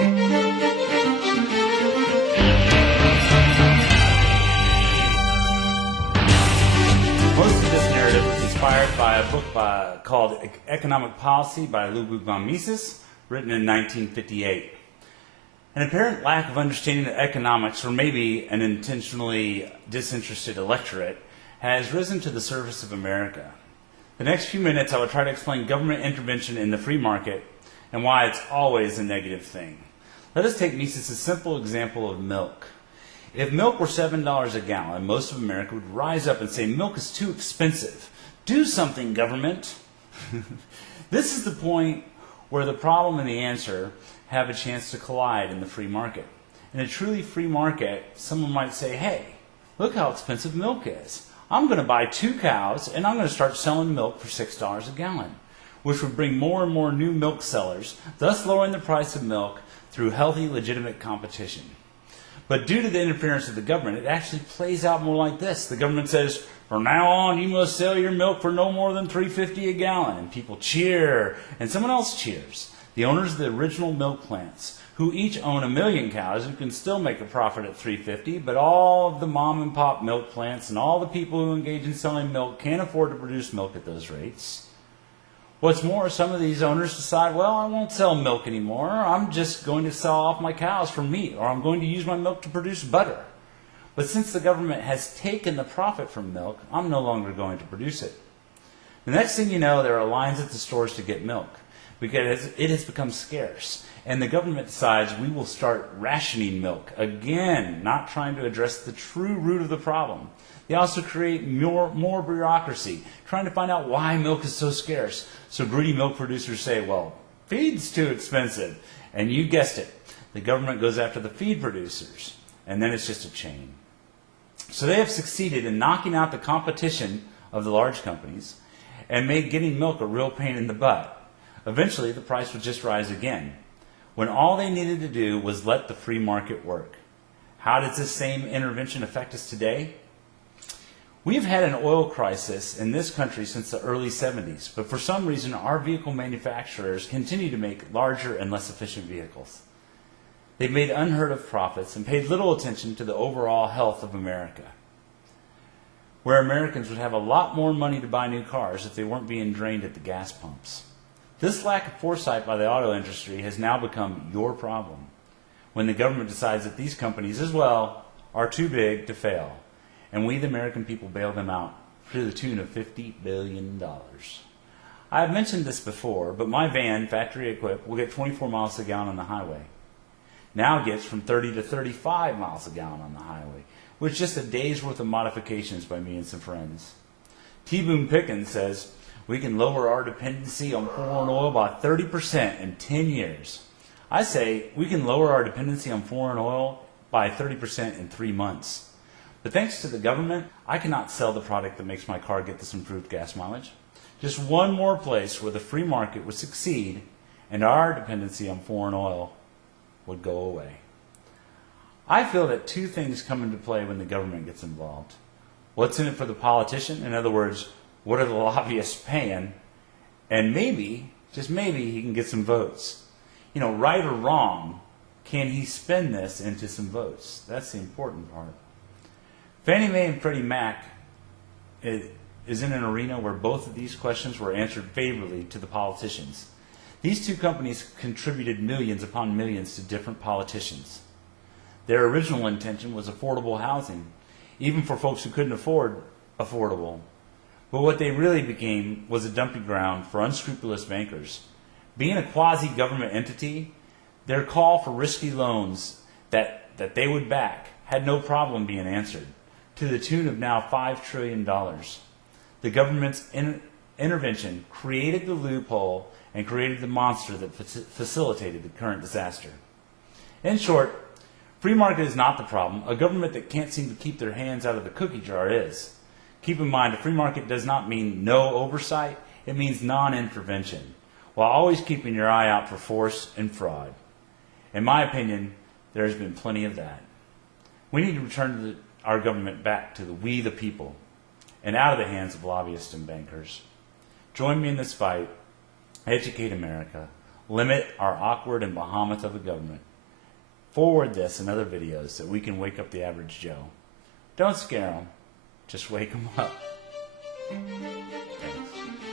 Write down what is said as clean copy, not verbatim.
Most of this narrative is inspired by a book called Economic Policy by Ludwig Von Mises, written in 1958. An apparent lack of understanding of economics, or maybe an intentionally disinterested electorate, has risen to the surface of America. The next few minutes I will try to explain government intervention in the free market and why it's always a negative thing. Let us take Mises' simple example of milk. If milk were $7 a gallon, most of America would rise up and say, milk is too expensive. Do something, government. This is the point where the problem and the answer have a chance to collide in the free market. In a truly free market, someone might say, hey, look how expensive milk is. I'm going to buy 2 cows and I'm going to start selling milk for $6 a gallon, which would bring more and more new milk sellers, thus lowering the price of milk through healthy, legitimate competition. But due to the interference of the government, it actually plays out more like this. The government says, from now on, you must sell your milk for no more than $3.50 a gallon. And people cheer, and someone else cheers. The owners of the original milk plants, who each own 1 million cows and can still make a profit at $3.50, but all of the mom and pop milk plants and all the people who engage in selling milk can't afford to produce milk at those rates. What's more, some of these owners decide, well, I won't sell milk anymore. I'm just going to sell off my cows for meat, or I'm going to use my milk to produce butter. But since the government has taken the profit from milk, I'm no longer going to produce it. The next thing you know, there are lines at the stores to get milk, because it has become scarce. And the government decides we will start rationing milk, again, not trying to address the true root of the problem. They also create more bureaucracy, trying to find out why milk is so scarce. So greedy milk producers say, well, feed's too expensive. And you guessed it, the government goes after the feed producers. And then it's just a chain. So they have succeeded in knocking out the competition of the large companies and made getting milk a real pain in the butt. Eventually, the price would just rise again, when all they needed to do was let the free market work. How does this same intervention affect us today? We've had an oil crisis in this country since the early 70s, but for some reason our vehicle manufacturers continue to make larger and less efficient vehicles. They've made unheard of profits and paid little attention to the overall health of America, where Americans would have a lot more money to buy new cars if they weren't being drained at the gas pumps. This lack of foresight by the auto industry has now become your problem, when the government decides that these companies as well are too big to fail, and we the American people bail them out to the tune of $50 billion. I have mentioned this before, but my van, factory equipped, will get 24 miles a gallon on the highway. Now it gets from 30 to 35 miles a gallon on the highway, with just a day's worth of modifications by me and some friends. T. Boone Pickens says, we can lower our dependency on foreign oil by 30% in 10 years. I say we can lower our dependency on foreign oil by 30% in 3 months. But thanks to the government, I cannot sell the product that makes my car get this improved gas mileage. Just one more place where the free market would succeed and our dependency on foreign oil would go away. I feel that 2 things come into play when the government gets involved. What's in it for the politician? In other words, what are the lobbyists paying? And maybe, just maybe, he can get some votes. You know, right or wrong, can he spend this into some votes? That's the important part. Fannie Mae and Freddie Mac is in an arena where both of these questions were answered favorably to the politicians. These 2 companies contributed millions upon millions to different politicians. Their original intention was affordable housing, even for folks who couldn't afford affordable. But what they really became was a dumping ground for unscrupulous bankers. Being a quasi-government entity, their call for risky loans that they would back had no problem being answered, to the tune of now $5 trillion. The government's intervention created the loophole and created the monster that facilitated the current disaster. In short, free market is not the problem. A government that can't seem to keep their hands out of the cookie jar is. Keep in mind, a free market does not mean no oversight. It means non-intervention, while always keeping your eye out for force and fraud. In my opinion, there has been plenty of that. We need to return our government back to we the people and out of the hands of lobbyists and bankers. Join me in this fight. Educate America. Limit our awkward and behemoth of a government. Forward this and other videos so we can wake up the average Joe. Don't scare them, just wake them up. Thanks.